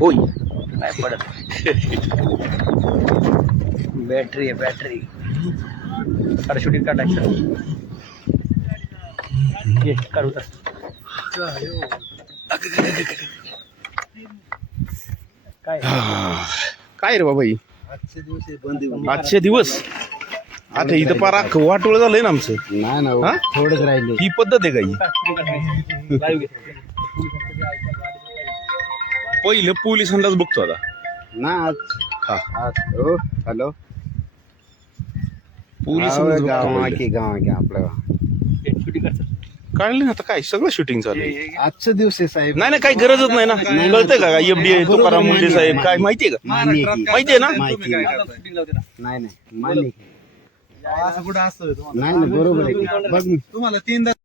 होय नाही पडत. बॅटरी आहे बॅटरी. काढ शूटिंग काढायचं. ये काढू तर. काय काय रे बाबा ही आजचे दिवस बंद. आजचे दिवस आता इथं पार अख्खं वाटोळ झालंय ना आमचं. नाही ना हा? थोडंच राहिले. ही पद्धत आहे का ही? लाईव्ह घे. पहिलं पोलिसांनाच बघतो आता. ना आज हा हो हॅलो पोलिसांनाच गाव बघतो की गाव की आपलं गाव. शूटिंग कर. काढले ना आता काय सगळं शूटिंग चालू आहे. आजचे दिवस आहे साहेब. नाही नाही काही गरजच नाही ना. कळतंय का एफडीआय तुकाराम मुंडे साहेब काय माहितीये का? मान्य की. माहितीये ना? माहिती आहे. शूटिंग लावते ना. नाही नाही मान्य की. असं कुठं असतं नाही ना बरोबर आहे की. बघ तुम्हाला 3दा